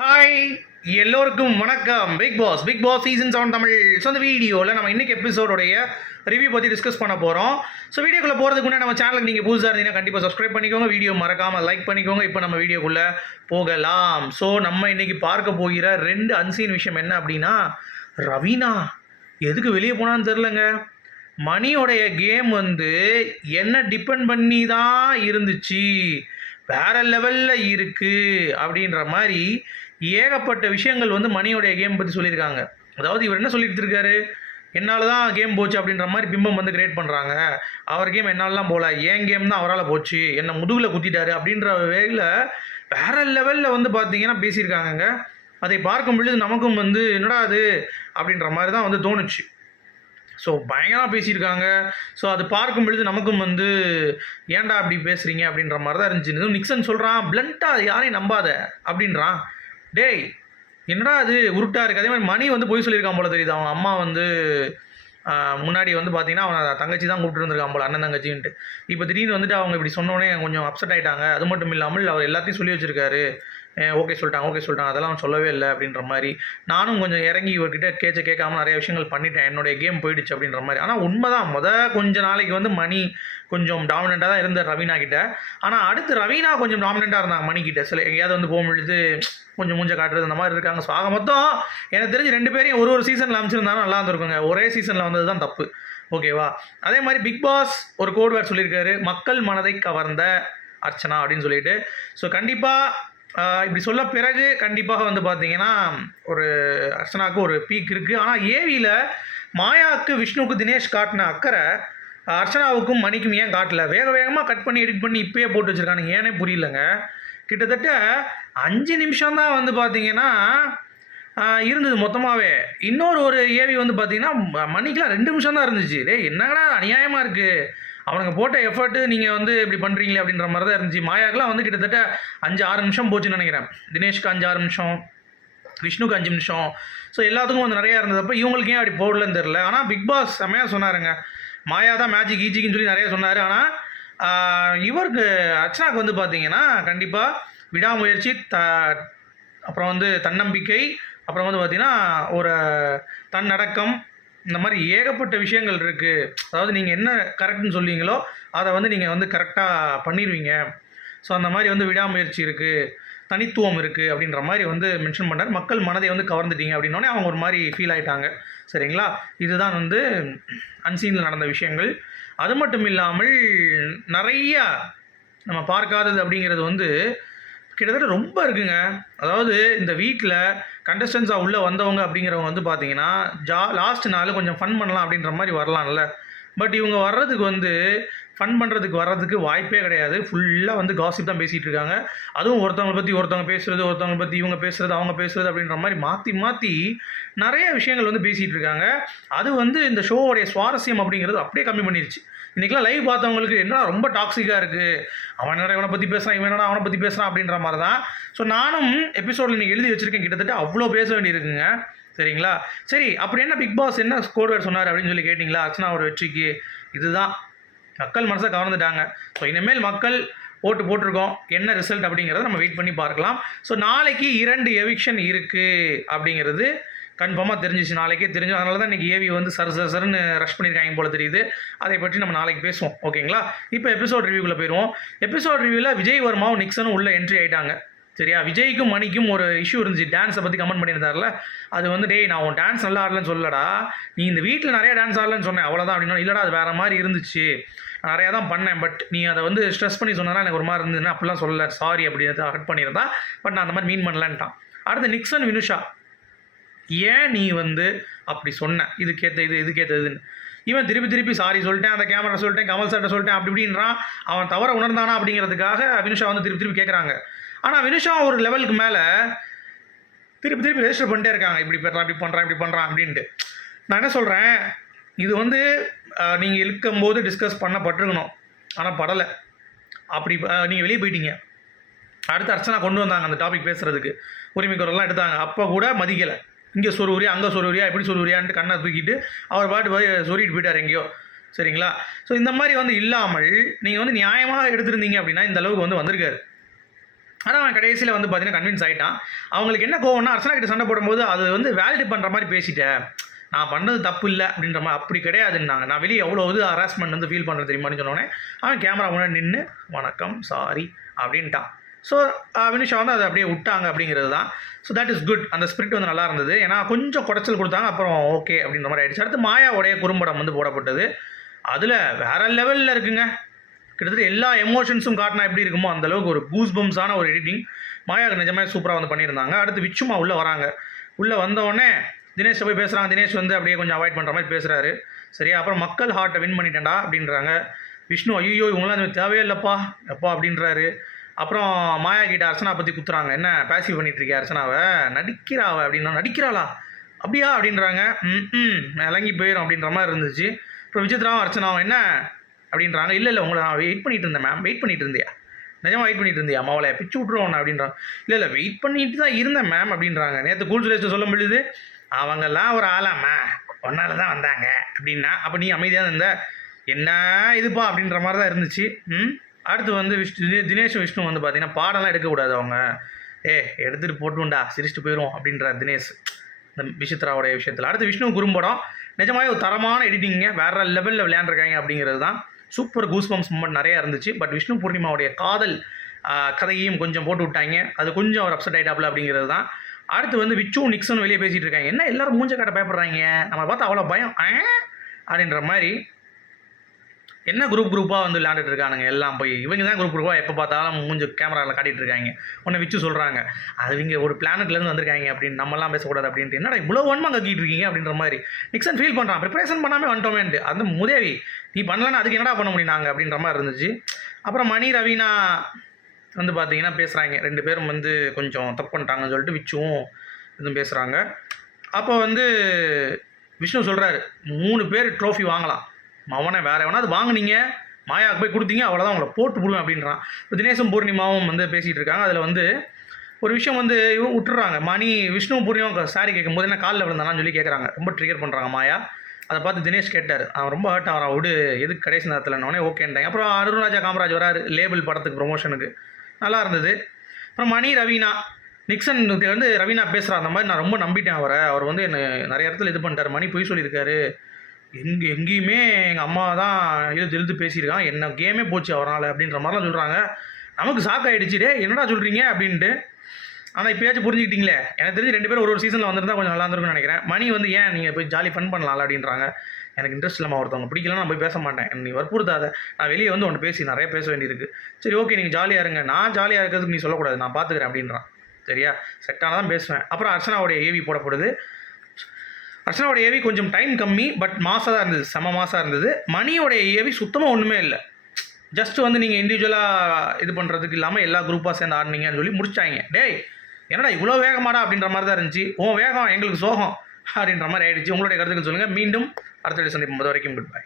Hi, எல்லோருக்கும் வணக்கம். Bigg Boss season 7 Tamil. So அந்த வீடியோவில் நம்ம இன்றைக்கி எபிசோடோடைய ரிவ்யூ பற்றி டிஸ்கஸ் பண்ண போகிறோம். ஸோ வீடியோக்குள்ளே போகிறதுக்கு முன்னாடி நம்ம சேனலுக்கு நீங்கள் புதுசாக இருந்தீங்கன்னா கண்டிப்பாக சப்ஸ்கிரைப் பண்ணிக்கோங்க, வீடியோ மறக்காமல் லைக் பண்ணிக்கோங்க. இப்போ நம்ம வீடியோக்குள்ளே போகலாம். ஸோ நம்ம இன்றைக்கி பார்க்க போகிற 2 அன்சீன் விஷயம் என்ன அப்படின்னா, ரவீனா எதுக்கு வெளியே போனான்னு தெரிலங்க. மணியோடைய கேம் என்ன டிபெண்ட் பண்ணி தான் இருந்துச்சு, வேறு லெவலில் இருக்குது அப்படின்ற மாதிரி ஏகப்பட்ட விஷயங்கள் மணியோடைய கேம் பற்றி சொல்லியிருக்காங்க. அதாவது இவர் என்ன சொல்லிட்டு இருக்காரு, என்னால் தான் கேம் போச்சு அப்படின்ற மாதிரி பிம்பம் கிரியேட் பண்ணுறாங்க. அவர் கேம் என்னாலலாம் போகல, என் கேம் தான் அவரால் போச்சு, என்னை முதுகில் குத்திட்டாரு அப்படின்ற வேலையில் வேறு லெவலில் பார்த்தீங்கன்னா பேசியிருக்காங்கங்க. அதை பார்க்கும் பொழுது நமக்கும் என்னடா அது அப்படின்ற மாதிரி தான் தோணுச்சு. ஸோ பயங்கரமாக பேசியிருக்காங்க. ஸோ அது பார்க்கும் பொழுது நமக்கும் ஏன்டா அப்படி பேசுகிறீங்க அப்படின்ற மாதிரி தான் இருந்துச்சு. நிக்சன் சொல்கிறான், பிளண்ட்டாக யாரையும் நம்பாத அப்படின்றான். டேய் என்னடா அது உருட்டாக இருக்குது. அதே மாதிரி மணி போய் சொல்லியிருக்கான் போல தெரியுது. அவங்க அம்மா முன்னாடி பார்த்தீங்கன்னா அவனை தங்கச்சி தான் கூப்பிட்டு இருந்திருக்கான் போல, அண்ணன் தங்கச்சின்ட்டு. இப்போ திடீர்னு அவங்க இப்படி சொன்னோடனே கொஞ்சம் அப்செட் ஆகிட்டாங்க. அது மட்டும் இல்லாமல் அவர் எல்லாத்தையும் சொல்லி வச்சுருக்காரு. ஓகே சொல்லிட்டாங்க, அதெல்லாம் அவன் சொல்லவே இல்லை அப்படின்ற மாதிரி. நானும் கொஞ்சம் இறங்கி இவர்கிட்ட கேட்காம நிறைய விஷயங்கள் பண்ணிட்டேன், என்னுடைய கேம் போயிடுச்சு அப்படின்ற மாதிரி. ஆனால் உண்மை தான், கொஞ்ச நாளைக்கு மணி கொஞ்சம் டாமினண்ட்டாக தான் இருந்தார் ரவீனா கிட்ட. ஆனால் அடுத்து ரவீனா கொஞ்சம் டாமினண்ட்டாக இருந்தாங்க மணிக்கிட்ட. சில எங்கேயாவது போகும்பொழுது கொஞ்சம் மூஞ்ச காட்டுறது அந்த மாதிரி இருக்காங்க. ஸோ ஆக மொத்தம் எனக்கு தெரிஞ்சு 2 பேரையும் ஒரு சீசனில் அமைச்சிருந்தாலும் நல்லா இருந்திருக்குங்க. ஒரே சீசனில் வந்தது தான் தப்பு. ஓகேவா? அதே மாதிரி பிக் பாஸ் ஒரு கோட் வேர்ட் சொல்லியிருக்காரு, மக்கள் மனதை கவர்ந்த அர்ச்சனா அப்படின்னு சொல்லிட்டு. ஸோ கண்டிப்பாக இப்படி சொல்ல பிறகு கண்டிப்பாக பார்த்தீங்கன்னா ஒரு அர்ச்சனாவுக்கு ஒரு பீக் இருக்குது. ஆனால் ஏவியில் மாயாவுக்கு விஷ்ணுவுக்கு தினேஷ் காட்டின அக்கறை அர்ச்சனாவுக்கும் மணிக்கும் ஏன் காட்டல? வேகமாக கட் பண்ணி எடிட் பண்ணி இப்போயே போட்டு வச்சுருக்கானுங்க. ஏன்னே புரியலங்க. கிட்டத்தட்ட 5 நிமிஷம் தான் பார்த்தீங்கன்னா இருந்தது மொத்தமாகவே. ஒரு ஏவி பார்த்தீங்கன்னா மணிக்கெலாம் 2 நிமிஷம் தான் இருந்துச்சு. என்னங்கடா அநியாயமாக இருக்குது, அவனுங்க போட்ட எஃபர்ட்டு நீங்கள் இப்படி பண்ணுறீங்களே அப்படின்ற மாதிரி தான் இருந்துச்சு. மாயாக்கெலாம் கிட்டத்தட்ட 5-6 நிமிஷம் போச்சுன்னு நினைக்கிறேன். தினேஷ்க்கு 5-6 நிமிஷம், விஷ்ணுக்கு 5 நிமிஷம். ஸோ எல்லாத்துக்கும் நிறையா இருந்ததப்போ இவங்களுக்கு ஏன் அப்படி போடலன்னு தெரில. ஆனால் பிக் பாஸ் செம்மையாக சொன்னாருங்க. மாயா தான் மேஜிக் ஈஜிக்குன்னு சொல்லி நிறைய சொன்னார். ஆனால் இவருக்கு அர்ச்சனாவுக்கு பார்த்தீங்கன்னா கண்டிப்பாக விடாமுயற்சி, அப்புறம் தன்னம்பிக்கை, அப்புறம் பார்த்தீங்கன்னா ஒரு தன்னடக்கம், இந்த மாதிரி ஏகப்பட்ட விஷயங்கள் இருக்குது. அதாவது நீங்கள் என்ன கரெக்டுன்னு சொல்லுவீங்களோ அதை நீங்கள் கரெக்டாக பண்ணிடுவீங்க. ஸோ அந்த மாதிரி விடாமுயற்சி இருக்குது, தனித்துவம் இருக்குது அப்படின்ற மாதிரி மென்ஷன் பண்ணார். மக்கள் மனதை கவர்ந்துட்டீங்க அப்படின்னோடனே அவங்க ஒரு மாதிரி ஃபீல் ஆகிட்டாங்க. சரிங்களா? இதுதான் அன்சீனில் நடந்த விஷயங்கள். அது மட்டும் இல்லாமல் நிறையா நம்ம பார்க்காதது அப்படிங்கிறது கிட்டத்தட்ட ரொம்ப இருக்குங்க. அதாவது இந்த வீட்டில் கண்டஸ்டன்ஸாக உள்ளே வந்தவங்க அப்படிங்கிறவங்க பார்த்தீங்கன்னா லாஸ்ட் நாள் கொஞ்சம் ஃபன் பண்ணலாம் அப்படின்ற மாதிரி வரலாம்ல. பட் இவங்க வர்றதுக்கு ஃபன் பண்ணுறதுக்கு வர்றதுக்கு வாய்ப்பே கிடையாது. ஃபுல்லாக காசிப் தான் பேசிகிட்டு இருக்காங்க. அதுவும் ஒருத்தவங்களை பற்றி ஒருத்தவங்க பேசுகிறது, ஒருத்தவங்களை பற்றி இவங்க பேசுகிறது, அவங்க பேசுகிறது அப்படின்ற மாதிரி மாற்றி நிறைய விஷயங்கள் பேசிகிட்டு இருக்காங்க. அது இந்த ஷோவோடைய சுவாரஸ்யம் அப்படிங்கிறது அப்படியே கம்மி பண்ணிடுச்சு. இன்றைக்கெலாம் லைவ் பார்த்தவங்களுக்கு என்ன ரொம்ப டாக்ஸிக்காக இருக்குது, அவன் என்னடா இவனை பற்றி பேசுகிறான், இவன் என்னடா அவனை பற்றி பேசுகிறான் அப்படின்ற மாதிரி தான். ஸோ நானும் எபிசோடில் இன்றைக்கி எழுதி வச்சுருக்கேன், கிட்டத்தட்ட அவ்வளோ பேச வேண்டியிருக்குங்க. சரிங்களா? சரி, அப்படி என்ன பிக் பாஸ் என்ன ஸ்கோர் வேர்ட் சொன்னார் அப்படின்னு சொல்லி கேட்டிங்களா? அர்ச்சனா ஒரு வெற்றிக்கு இதுதான் மக்கள் மனசை கவர்ந்துட்டாங்க. ஸோ இனிமேல் மக்கள் ஓட்டு போட்டிருக்கோம், என்ன ரிசல்ட் அப்படிங்கிறத நம்ம வெயிட் பண்ணி பார்க்கலாம். ஸோ நாளைக்கு 2 எவிக்ஷன் இருக்குது அப்படிங்கிறது கன்ஃபார்மாக தெரிஞ்சிச்சு, நாளைக்கே தெரிஞ்சு. அதனால தான் இன்றைக்கி ஏவி சருன்னு ரஷ் பண்ணியிருக்காங்க போல தெரியுது. அதை பற்றி நம்ம நாளைக்கு பேசுவோம். ஓகேங்களா? இப்போ எபிசோட் ரிவ்யூவில் போயிடுவோம். எபிசோட் ரிவ்யூவில் விஜய் வர்மாவும் நிக்சனும் உள்ள என்ட்ரி ஆகிட்டாங்க. சரியா? விஜய்க்கும் மணிக்கும் ஒரு இஷ்யூ இருந்துச்சு. டான்ஸை பற்றி கமெண்ட் பண்ணியிருந்தார்ல. அது டேய் நான் உன் டான்ஸ் நல்லா ஆடலன்னு சொல்லடா, நீ இந்த வீட்டில் நிறையா டான்ஸ் ஆடலன்னு சொன்னேன், அவ்வளோதான் அப்படின்னா. இல்லைடா அது வேறு மாதிரி இருந்துச்சு, நான் நிறையா தான் பண்ணேன், பட் நீ அதை ஸ்ட்ரெஸ் பண்ணி சொன்னா எனக்கு ஒரு மாதிரி இருந்ததுன்னா அப்படிலாம் சொல்லலை, சாரி அப்படின்னு ஹர்ட் பண்ணியிருந்தா, பட் நான் அந்த மாதிரி மீன் பண்ணலன்ட்டான். அடுத்து நிக்சன் வினுஷா, ஏன் நீ அப்படி சொன்ன, இதுக்கேற்றதுன்னு இவன் திருப்பி சாரி சொல்லிட்டேன், அந்த கேமரா சொல்லிட்டேன், கமல் சார்ட்ட சொல்லிட்டேன் அப்படி இப்படின்றான். அவன் தவற உணர்ந்தானா அப்படிங்கிறதுக்காக வினுஷா திருப்பி கேட்குறாங்க. ஆனால் வினுஷா ஒரு லெவலுக்கு மேலே திருப்பி ரெஜிஸ்டர் பண்ணிட்டே இருக்காங்க, இப்படி பண்ணுறான் அப்படின்ட்டு. நான் என்ன சொல்கிறேன், இது நீங்கள் இருக்கும்போது டிஸ்கஸ் பண்ணப்பட்டிருக்கணும், ஆனால் படலை. அப்படி நீங்கள் வெளியே போயிட்டீங்க. அடுத்து அர்ச்சனா கொண்டு வந்தாங்க அந்த டாபிக் பேசுகிறதுக்கு, உரிமை குரல்லாம் எடுத்தாங்க. அப்போ கூட மதிக்கலை. இங்கே சொருவுரியா அங்கே சொருவுரியா எப்படி சொருவுரியான்ட்டு கண்ணை தூக்கிட்டு அவர் பாட்டு சொருகிட்டு போயிட்டார் எங்கேயோ. சரிங்களா? ஸோ இந்த மாதிரி இல்லாமல் நீங்கள் நியாயமாக எடுத்திருந்தீங்க அப்படின்னா இந்த அளவுக்கு வந்திருக்காரு. ஆனால் அவன் கடைசியில் வந்து பார்த்தீங்கன்னா கன்வின்ஸ் ஆகிட்டான். அவங்களுக்கு என்ன கோவம்னா அர்ச்சனா கிட்ட சண்டை போடும்போது அது வந்து வேலிடேட் பண்ணுற மாதிரி பேசிட்டேன், நான் பண்ணது தப்பு இல்லை அப்படின்ற மாதிரி. அப்படி கிடையாதுன்னாங்க. நான் வெளியே எவ்வளோ இது ஹராஸ்மெண்ட் வந்து ஃபீல் பண்ணுறது தெரியுமான்னு சொன்னோடனே அவன் கேமரா முன்னாடி நின்று வணக்கம் சாரி அப்படின்ட்டான். ஸோ வினுஷா வந்து அதை அப்படியே விட்டாங்க அப்படிங்கிறது தான். So that is good. அந்த ஸ்பிரிட் வந்து நல்லா இருந்தது. ஏன்னா கொஞ்சம் குடைச்சல் கொடுத்தாங்க, அப்புறம் ஓகே அப்படின்ற மாதிரி ஆகிடுச்சு. அடுத்து மாயாவுடைய குறும்படம் வந்து போடப்பட்டது. அதில் வேறு லெவலில் இருக்குங்க. கிட்டத்தட்ட எல்லா எமோஷன்ஸும் காட்டினா எப்படி இருக்குமோ அந்தளவுக்கு ஒரு கூஸ் பம்ஸான ஒரு எடிட்டிங் மாயாவுக்கு நிஜமாக சூப்பராக வந்து பண்ணியிருந்தாங்க. அடுத்து விச்சுமா உள்ளே வராங்க. உள்ளே வந்தோடனே தினேஷை போய் பேசுகிறாங்க. தினேஷ் வந்து அப்படியே கொஞ்சம் அவாய்ட் பண்ணுற மாதிரி பேசுகிறாரு. சரியா, அப்புறம் மக்கள் ஹார்ட்டை வின் பண்ணிட்டேன்டா அப்படின்றாங்க. விஷ்ணு ஐயோ இவங்களாம் அது தேவையே இல்லைப்பா எப்பா அப்படின்றாரு. அப்புறம் மாயா கிட்ட அர்ச்சனா பற்றி குத்துறாங்க. என்ன பேசிவ் பண்ணிகிட்ருக்கே அர்ச்சனாவை, நடிக்கிறாவ அப்படின்னா, நடிக்கிறாளா அப்படியா அப்படின்றாங்க. இறங்கி போயிடும் அப்படின்ற மாதிரி இருந்துச்சு. அப்புறம் விசித்ராவும் அர்ச்சனாவும் என்ன அப்படின்றாங்க. இல்லை உங்களை நான் வெயிட் பண்ணிட்டு இருந்தேன் மேம். வெயிட் பண்ணிட்டு இருந்தியா? நிஜமாக வெயிட் பண்ணிட்டு இருந்தியா? அவளை பிச்சு விட்ருவோம் அப்படின்றாங்க. இல்லை வெயிட் பண்ணிட்டு தான் இருந்தேன் மேம் அப்படின்றாங்க. நேற்று கூல் சுரேஷ் சொல்ல முடியுது, அவங்கெல்லாம் ஒரு ஆளாம்மா ஒன்னால தான் வந்தாங்க அப்படின்னா, அப்போ நீ அமைதியாக இருந்த என்ன இதுப்பா அப்படின்ற மாதிரி தான் இருந்துச்சு. அடுத்து வந்து தினேஷும் விஷ்ணு வந்து பார்த்தீங்கன்னா பாடலாம் எடுக்கக்கூடாது அவங்க, எடுத்துகிட்டு போட்டுண்டா சிரிச்சுட்டு போயிடும் அப்படின்றார் தினேஷ் இந்த விசித்ராவுடைய விஷயத்தில். அடுத்து விஷ்ணு குறும்படம் நிஜமாவே ஒரு தரமான எடிட்டிங்க, வேறு லெவலில் விளையாண்டுருக்காங்க அப்படிங்கிறது தான். சூப்பர் கூஸ்பம்ஸ் மூமெண்ட் நிறையா இருந்துச்சு. பட் விஷ்ணு பூர்ணிமாவுடைய காதல் கதையையும் கொஞ்சம் போட்டு விட்டாங்க. அது கொஞ்சம் அவர் அப்செட் ஆகிட்டாப்புல அப்படிங்கிறது தான். அடுத்து வந்து விச்சு நிக்சன் வெளியே பேசிகிட்டு இருக்காங்க. என்ன எல்லாரும் மூஞ்ச காட்ட பயப்படுறாங்க, நம்ம பார்த்தா அவ்வளோ பயம் அப்படின்ற மாதிரி. என்ன குரூப்பாக வந்து விளையாண்டுட்டு இருக்கானுங்க எல்லாம். போய் இவங்க தான் குரூப்பாக எப்போ பார்த்தாலும் மூஞ்சு கேமராவில் காட்டிகிட்டு இருக்காங்க. ஒன்று விச்சு சொல்கிறாங்க, அது இவங்க ஒரு பிளானட்லேருந்து வந்திருக்காங்க அப்படின்னு நம்மலாம் பேசக்கூடாது அப்படின்ட்டு. என்னடா இவ்வளோ ஒன்மா கக்கிட்டு இருக்கீங்க அப்படின்ற மாதிரி நிக்சன் ஃபீல் பண்ணுறான். ப்ரிப்பரேஷன் பண்ணாமல் வந்துட்டோமேன்ட்டு. அந்த முதேவி நீ பண்ணலன்னா அதுக்கு என்னடா பண்ண முடியும் நாங்கள் அப்படின்ற மாதிரி இருந்துச்சு. அப்புறம் மணி ரவீனா வந்து பார்த்தீங்கன்னா பேசுகிறாங்க. 2 பேரும் வந்து கொஞ்சம் தப்பு பண்ணிட்டாங்கன்னு சொல்லிட்டு விச்சுவும் இதுவும் பேசுகிறாங்க. அப்போ வந்து விஷ்ணு சொல்கிறாரு 3 பேர் ட்ரோஃபி வாங்கலாம், அவனை வேறு எவனா அது வாங்கினீங்க மாயாவுக்கு போய் கொடுத்தீங்க அவ்வளோதான் உங்களை போட்டு போடுவேன் அப்படின்றான். இப்போ தினேஷும் பூர்ணிமாவும் வந்து பேசிகிட்டு இருக்காங்க. அதில் வந்து ஒரு விஷயம் வந்து இவங்க விட்டுறாங்க. மணி விஷ்ணு பூர்ணிமாவும் சாரி கேட்கும் போது என்ன காலில் விழுந்தானான்னு சொல்லி கேட்குறாங்க. ரொம்ப ட்ரிகர் பண்ணுறாங்க மாயா. அதை பார்த்து தினேஷ் கேட்டார், அவன் ரொம்ப ஹர்ட் ஆகிறான் விடு எதுக்கு கடைசி நேரத்தில்னோடனே ஓகேன்ட்டாங்க. அப்புறம் அருண்ராஜா காமராஜ் வராரு லேபிள் படத்துக்கு ப்ரொமோஷனுக்கு, நல்லா இருந்தது. அப்புறம் மணி ரவீனா நிக்சன் வந்து ரவீனா பேசுகிறார், அந்த மாதிரி நான் ரொம்ப நம்பிட்டேன் அவரை, அவர் வந்து என்ன நிறைய இடத்துல இது பண்ணிட்டார், மணி பொய் சொல்லியிருக்காரு, எங்கேயுமே எங்கள் அம்மா தான் எழுத்து பேசியிருக்கான், என்ன கேமே போச்சு அவரால் அப்படின்ற மாதிரிலாம் சொல்கிறாங்க. நமக்கு ஷாக் ஆகிடுச்சு, டே என்னடா சொல்கிறீங்க அப்படின்ட்டு. ஆனால் இப்போயாச்சும் புரிஞ்சுக்கிட்டீங்களே. எனக்கு தெரிஞ்சு 2 பேரும் ஒரு சீசனில் வந்திருந்தா கொஞ்சம் நல்லா இருந்திருக்குன்னு நினைக்கிறேன். மணி வந்து ஏன் நீங்கள் போய் ஜாலி ஃபன் பண்ணலாம் அப்படின்றாங்க. எனக்கு இன்ட்ரெஸ்ட் இல்லாமல் ஒருத்தவங்க பிடிக்கலாம், நான் போய் பேச மாட்டேன், நீ வற்புறுத்தாத, நான் வெளியே வந்து ஒன்று பேசி நிறைய பேச வேண்டியிருக்கு. சரி ஓகே நீங்கள் ஜாலியாக இருங்க, நான் ஜாலியாக இருக்கிறதுக்கு நீ சொல்லக்கூடாது, நான் பார்த்துக்கிறேன் அப்படின்றான். சரியா, செட்டானால் தான் பேசுவேன். அப்புறம் அர்ச்சனாவுடைய ஏவி போடப்படுது. அர்ச்சனாவோட ஏவி கொஞ்சம் டைம் கம்மி, பட் மாசாக தான் இருந்தது, செம மாசாக இருந்தது. மணியோடைய ஏவி சுத்தமாக ஒன்றுமே இல்லை. ஜஸ்ட் வந்து நீங்கள் இண்டிவிஜுவலாக இது பண்ணுறதுக்கு இல்லாமல் எல்லா குரூப்பாக சேர்ந்து ஆடினீங்கன்னு சொல்லி முடிச்சாங்க. டேய் என்னடா இவ்வளோ வேகமாடா அப்படின்ற மாதிரி தான் இருந்துச்சு. வேகம் எங்களுக்கு சோகம் அப்படின்ற மாதிரி ஆகிடுச்சு. உங்களுடைய கருத்துக்கள் சொல்லுங்கள். மீண்டும் அடுத்த சந்திப்போம். அது வரைக்கும் குட் பை.